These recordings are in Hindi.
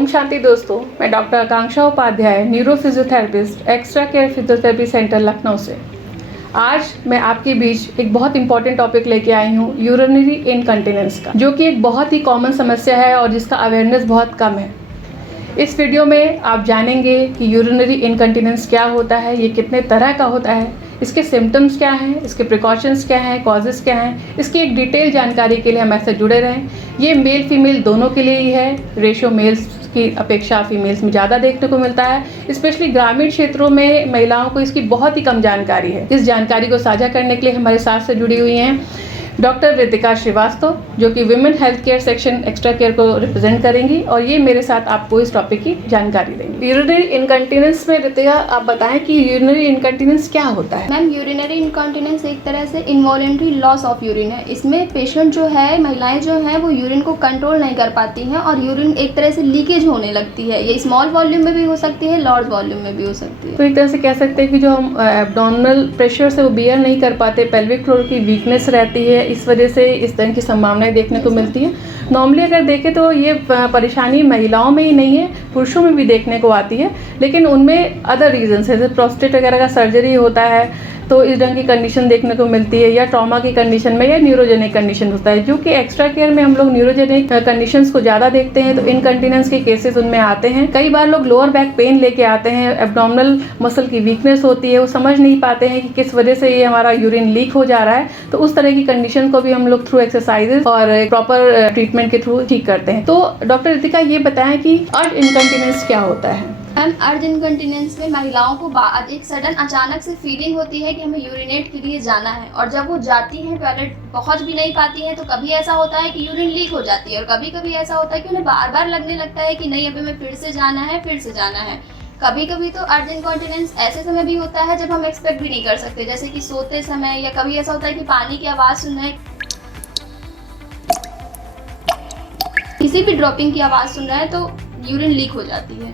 ओम शांति दोस्तों, मैं doctor Akanksha Upadhyay, neuro physiotherapist, extra care physiotherapy centre Lucknow से। आज मैं आपके बीच एक बहुत इंपॉर्टेंट टॉपिक लेके आई हूँ, यूरिनरी इनकंटिनेंस का, जो कि एक बहुत ही कॉमन समस्या है और जिसका अवेयरनेस बहुत कम है। इस वीडियो में आप जानेंगे कि यूरिनरी इनकंटिनेंस क्या होता है, ये कितने तरह का होता है, इसके सिम्टम्स क्या हैं, इसके प्रिकॉशंस क्या हैं, कॉजेज़ क्या हैं। इसकी एक डिटेल जानकारी के लिए हमारे साथ जुड़े रहें। ये मेल फीमेल दोनों के लिए ही है। रेशियो मेल्स की अपेक्षा फीमेल्स में ज़्यादा देखने को मिलता है। स्पेशली ग्रामीण क्षेत्रों में महिलाओं को इसकी बहुत ही कम जानकारी है। इस जानकारी को साझा करने के लिए हमारे साथ से जुड़ी हुई हैं डॉक्टर रितिका श्रीवास्तव, जो कि women health care section extra care को रिप्रेजेंट करेंगी और ये मेरे साथ आपको इस टॉपिक की जानकारी देंगी। यूरिनरी इनकंटिनेंस में रितिका आप बताएं कि यूरिनरी इनकंटिनेंस क्या होता है? मैम, यूरिनरी इनकंटिनेंस एक तरह से इनवॉलेंट्री लॉस ऑफ यूरिन है। इसमें पेशेंट जो है, महिलाएं जो हैं, वो यूरिन को कंट्रोल नहीं कर पाती हैं और यूरिन एक तरह से लीकेज होने लगती है। ये स्मॉल वॉल्यूम में भी हो सकती है, लार्ज वॉल्यूम में भी हो सकती है। तो एक तरह से कह सकते हैं कि जो हम एब्डोमिनल प्रेशर से वो बियर नहीं कर पाते, पेल्विक फ्लोर की वीकनेस रहती है, इस वजह से इस तरह की संभावनाएं देखने को मिलती हैं। नॉर्मली अगर देखें तो ये परेशानी महिलाओं में ही नहीं है, पुरुषों में भी देखने को आती है, लेकिन उनमें अदर रीजंस है, जैसे प्रोस्टेट वगैरह का सर्जरी होता है तो इस ढंग की कंडीशन देखने को मिलती है, या ट्रॉमा की कंडीशन में, या न्यूरोजेनिक कंडीशन होता है। जो कि एक्स्ट्रा केयर में हम लोग न्यूरोजेनिक कंडीशंस को ज़्यादा देखते हैं, तो इनकंटिनेंस के केसेस उनमें आते हैं। कई बार लोग लोअर बैक पेन लेके आते हैं, एब्डोमिनल मसल की वीकनेस होती है, वो समझ नहीं पाते हैं कि किस वजह से ये हमारा यूरिन लीक हो जा रहा है। तो उस तरह की कंडीशन को भी हम लोग थ्रू एक्सरसाइजेज और प्रॉपर ट्रीटमेंट के थ्रू ठीक करते हैं। तो डॉक्टर रितिका ये बताएं कि अर्ज इनकंटिनेंस क्या होता है? मैम, अर्ज इनकंटिनेंस में महिलाओं को एक सडन अचानक से फीलिंग होती है कि हमें यूरिनेट के लिए जाना है, और जब वो जाती हैं, टॉयलेट पहुंच भी नहीं पाती हैं, तो कभी ऐसा होता है कि यूरिन लीक हो जाती है, और कभी कभी ऐसा होता है कि उन्हें बार बार लगने लगता है कि नहीं, अभी हमें फिर से जाना है, फिर से जाना है। कभी कभी तो अर्ज इनकंटिनेंस ऐसे समय भी होता है जब हम एक्सपेक्ट भी नहीं कर सकते, जैसे कि सोते समय, या कभी ऐसा होता है कि पानी की आवाज़ सुन रहे हैं, किसी भी ड्रॉपिंग की आवाज़ सुन रहा है, तो यूरिन लीक हो जाती है।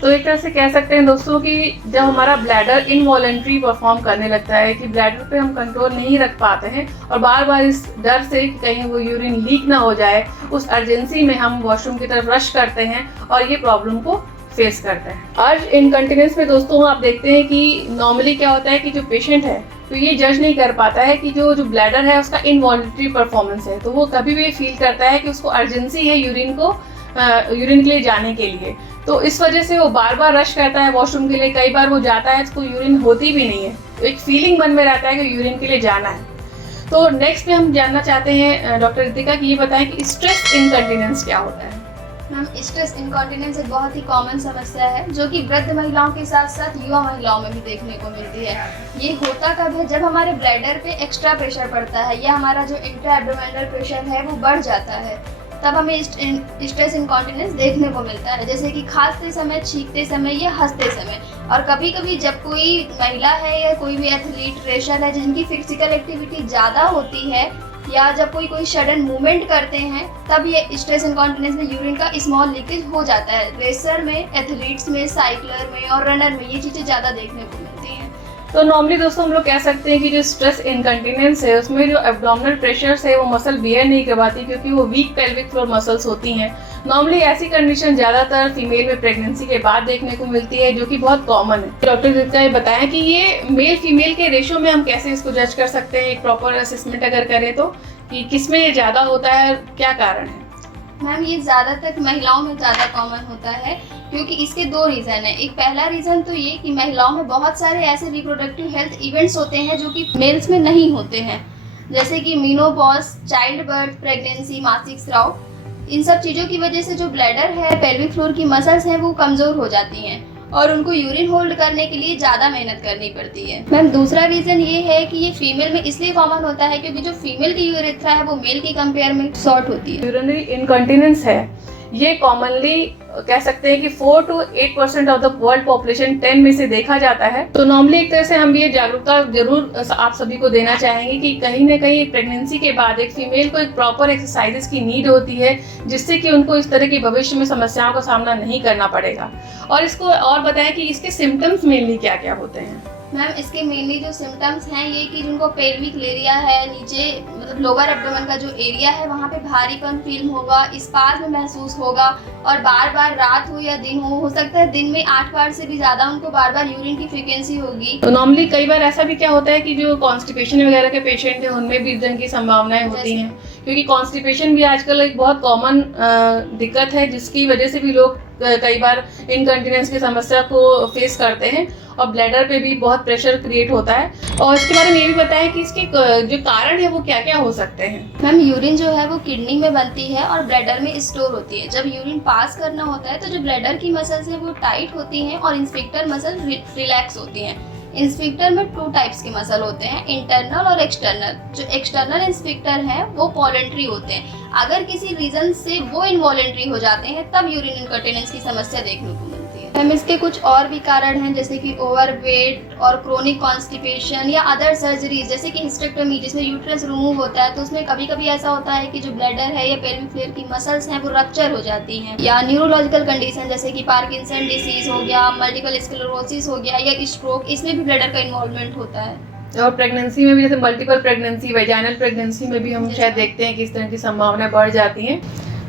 तो एक तरह से कह सकते हैं दोस्तों कि जब हमारा ब्लैडर इनवॉलेंट्री परफॉर्म करने लगता है, कि ब्लैडर पे हम कंट्रोल नहीं रख पाते हैं और बार बार इस डर से कि कहीं वो यूरिन लीक ना हो जाए, उस अर्जेंसी में हम वॉशरूम की तरफ रश करते हैं और ये प्रॉब्लम को फेस करते हैं। अर्ज इनकंटिनेंस में दोस्तों आप देखते हैं कि नॉर्मली क्या होता है कि जो पेशेंट है तो ये जज नहीं कर पाता है कि जो ब्लैडर है उसका इनवॉलेंट्री परफॉर्मेंस है, तो वो कभी भी फील करता है कि उसको अर्जेंसी है यूरिन के लिए जाने के लिए। तो इस वजह से वो बार बार रश करता है वॉशरूम के लिए। कई बार वो जाता है तो यूरिन होती भी नहीं है, तो एक फीलिंग मन में रहता है कि यूरिन के लिए जाना है। तो नेक्स्ट में हम जानना चाहते हैं डॉक्टर रितिका कि ये बताएं कि स्ट्रेस इनकंटिनेंस क्या होता है? मैम, स्ट्रेस इनकंटिनेंस एक बहुत ही कॉमन समस्या है, जो कि वृद्ध महिलाओं के साथ साथ युवा महिलाओं में भी देखने को मिलती है। ये होता कब है? जब हमारे ब्लैडर पे एक्स्ट्रा प्रेशर पड़ता है, या हमारा जो इंट्रा एब्डोमिनल प्रेशर है वो बढ़ जाता है, तब हमें स्ट्रेस इनकंटिनेंस देखने को मिलता है, जैसे कि खांसते समय, छींकते समय, या हंसते समय। और कभी कभी जब कोई महिला है या कोई भी एथलीट, रेसर है, जिनकी फिजिकल एक्टिविटी ज़्यादा होती है, या जब कोई सडन मूवमेंट करते हैं, तब ये स्ट्रेस इनकंटिनेंस में यूरिन का स्मॉल लीकेज हो जाता है। रेसर में, एथलीट्स में, साइकिलर में और रनर में ये चीज़ें ज़्यादा देखने को मिलती हैं। तो नॉर्मली दोस्तों हम लोग कह सकते हैं कि जो स्ट्रेस इनकंटिनेंस है उसमें जो एब्डोमिनल प्रेशर है वो मसल बियर नहीं करवाती, क्योंकि वो वीक पेल्विक फ्लोर मसल्स होती हैं। नॉर्मली ऐसी कंडीशन ज़्यादातर फीमेल में प्रेगनेंसी के बाद देखने को मिलती है, जो कि बहुत कॉमन है। डॉक्टर रितिका ये बताएं कि ये मेल फीमेल के रेशो में हम कैसे इसको जज कर सकते हैं, एक प्रॉपर असेसमेंट अगर करें तो, कि किसमें ये ज़्यादा होता है, क्या कारण है? मैम, ये ज़्यादातर महिलाओं में ज़्यादा कॉमन होता है, क्योंकि इसके दो रीज़न है। एक पहला रीज़न तो ये कि महिलाओं में बहुत सारे ऐसे रिप्रोडक्टिव हेल्थ इवेंट्स होते हैं जो कि मेल्स में नहीं होते हैं, जैसे कि मीनोपॉज, चाइल्ड बर्थ, प्रेगनेंसी, मासिक स्राव। इन सब चीज़ों की वजह से जो ब्लैडर है, पेल्विक फ्लोर की मसल्स हैं, वो कमज़ोर हो जाती हैं और उनको यूरिन होल्ड करने के लिए ज़्यादा मेहनत करनी पड़ती है। मैम, दूसरा रीज़न ये है कि ये फीमेल में इसलिए कॉमन होता है क्योंकि जो फीमेल की यूरेथ्रा है वो मेल की कंपेयर में शॉर्ट होती है। यूरिनरी इनकंटिनेंस है, ये कॉमनली कह सकते हैं कि 4 to 8% of the world population 10 में से देखा जाता है। तो नॉर्मली एक तरह से हम ये जागरूकता जरूर आप सभी को देना चाहेंगे कि कहीं ना कहीं प्रेगनेंसी के बाद एक फीमेल को एक प्रॉपर एक्सरसाइजेस की नीड होती है, जिससे कि उनको इस तरह की भविष्य में समस्याओं का सामना नहीं करना पड़ेगा। और इसको और बताएं कि इसके सिम्टम्स मेनली क्या क्या होते हैं। मैम इसके मेनली जो सिम्टम्स हैं ये कि जिनको पेल्विक एरिया है, नीचे मतलब लोअर एब्डोमेन का जो एरिया है वहाँ पे भारीपन फील होगा, स्पाज्म महसूस होगा और बार बार रात हो या दिन हो सकता है दिन में 8 बार से भी ज़्यादा उनको बार बार यूरिन की फ्रीक्वेंसी होगी। तो नॉर्मली कई बार ऐसा भी क्या होता है कि जो कॉन्स्टिपेशन वगैरह के पेशेंट हैं उनमें भी इस तरह की संभावनाएं होती हैं, क्योंकि कॉन्स्टिपेशन भी आजकल एक बहुत कॉमन दिक्कत है जिसकी वजह से भी लोग कई बार इनकंटिनेंस की समस्या को फेस करते हैं और ब्लैडर पे भी बहुत प्रेशर क्रिएट होता है। और इसके बारे में ये भी बताएं कि इसके जो कारण है वो क्या क्या हो सकते हैं। मैम यूरिन जो है वो किडनी में बनती है और ब्लैडर में स्टोर होती है। जब यूरिन पास करना होता है तो जो ब्लैडर की मसल्स हैं वो टाइट होती हैं और इंस्फिक्टर मसल रिलैक्स होती हैं। इंस्फिक्टर में 2 टाइप्स के मसल होते हैं, इंटरनल और एक्सटर्नल। जो एक्सटर्नल इंस्फिक्टर है वो वॉलंटरी होते हैं, अगर किसी रीजन से वो इनवॉलंटरी हो जाते हैं तब यूरिन इनकंटिनेंस की समस्या देखने को मिलती है। मैम इसके कुछ और भी कारण हैं जैसे कि ओवरवेट और क्रोनिक कॉन्स्टिपेशन या अदर सर्जरीज जैसे कि हिस्टेक्टोमी जिसमें यूट्रस रिमूव होता है, तो उसमें कभी कभी ऐसा होता है कि जो ब्लैडर है या पेल्विक फ्लोर की मसल्स हैं वो रप्चर हो जाती हैं, या न्यूरोलॉजिकल कंडीशन जैसे कि पार्किंसन डिसीज हो गया, मल्टीपल स्क्लेरोसिस हो गया या स्ट्रोक, इसमें भी ब्लैडर का इन्वॉल्वमेंट होता है। और प्रेगनेंसी में भी जैसे मल्टीपल प्रेगनेंसी, वेजाइनल प्रेगनेंसी में भी हम शायद देखते हैं कि इस तरह की संभावनाएं बढ़ जाती हैं।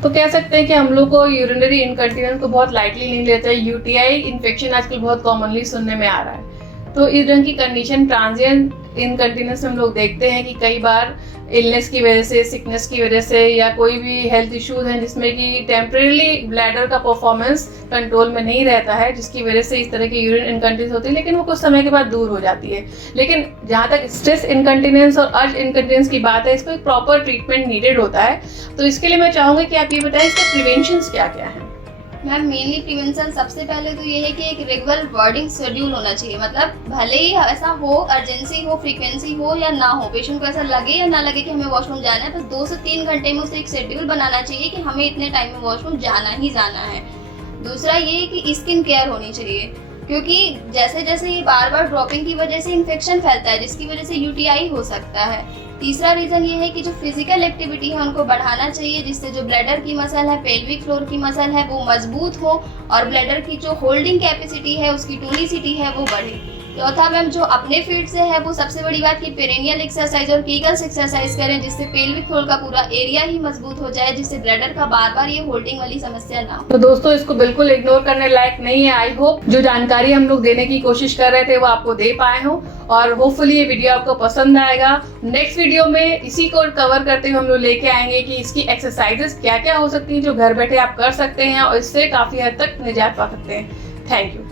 तो कह सकते हैं कि हम लोग को यूरिनरी इनकंटिनेंस को बहुत लाइटली नहीं लेते हैं। यूटीआई इन्फेक्शन आजकल बहुत कॉमनली सुनने में आ रहा है। तो इस तरह की कंडीशन ट्रांजिएंट इनकंटिनेंस हम लोग देखते हैं कि कई बार इलनेस की वजह से, सिकनेस की वजह से या कोई भी हेल्थ इश्यूज हैं जिसमें कि टेम्परेली ब्लैडर का परफॉर्मेंस कंट्रोल में नहीं रहता है, जिसकी वजह से इस तरह की यूरिन इनकंटिनेंस होती है, लेकिन वो कुछ समय के बाद दूर हो जाती है। लेकिन जहाँ तक स्ट्रेस इनकंटिनेंस और अर्ज इनकंटिनेंस की बात है, इसको एक प्रॉपर ट्रीटमेंट नीडेड होता है। तो इसके लिए मैं चाहूँगी कि आप ये बताएं इसके प्रिवेंशंस क्या क्या हैं। मैम मेनली प्रिवेंशन सबसे पहले तो ये है कि एक रेगुलर वार्डिंग शेड्यूल होना चाहिए। मतलब भले ही ऐसा हो, अर्जेंसी हो, फ्रीक्वेंसी हो या ना हो, पेशेंट को ऐसा लगे या ना लगे कि हमें वॉशरूम जाना है, बस 2 से 3 घंटे में उसे एक शेड्यूल बनाना चाहिए कि हमें इतने टाइम में वॉशरूम जाना ही जाना है। दूसरा ये कि स्किन केयर होनी चाहिए, क्योंकि जैसे जैसे ये बार बार ड्रॉपिंग की वजह से इन्फेक्शन फैलता है जिसकी वजह से यूटीआई हो सकता है। तीसरा रीज़न ये है कि जो फिजिकल एक्टिविटी है उनको बढ़ाना चाहिए जिससे जो ब्लैडर की मसल है, पेल्विक फ्लोर की मसल है वो मजबूत हो और ब्लैडर की जो होल्डिंग कैपेसिटी है, उसकी टोनिसिटी है वो बढ़े। चौथा मैम जो अपने फील्ड से है वो सबसे बड़ी बात कि पेरिनियल एक्सरसाइज और कीगल्स एक्सरसाइज करें जिससे पेल्विक फ्लोर का पूरा एरिया ही मजबूत हो जाए, जिससे ब्लैडर का बार बार ये होल्डिंग वाली समस्या ना हो। तो दोस्तों इसको बिल्कुल इग्नोर करने लायक नहीं है। आई होप जो जानकारी हम लोग देने की कोशिश कर रहे थे वो आपको दे पाए हों और होपफुली ये वीडियो आपको पसंद आएगा। नेक्स्ट वीडियो में इसी को कवर करते हुए हम लोग लेके आएंगे कि इसकी एक्सरसाइजेस क्या क्या हो सकती हैं जो घर बैठे आप कर सकते हैं और इससे काफी हद तक निजात पा सकते हैं। Thank you.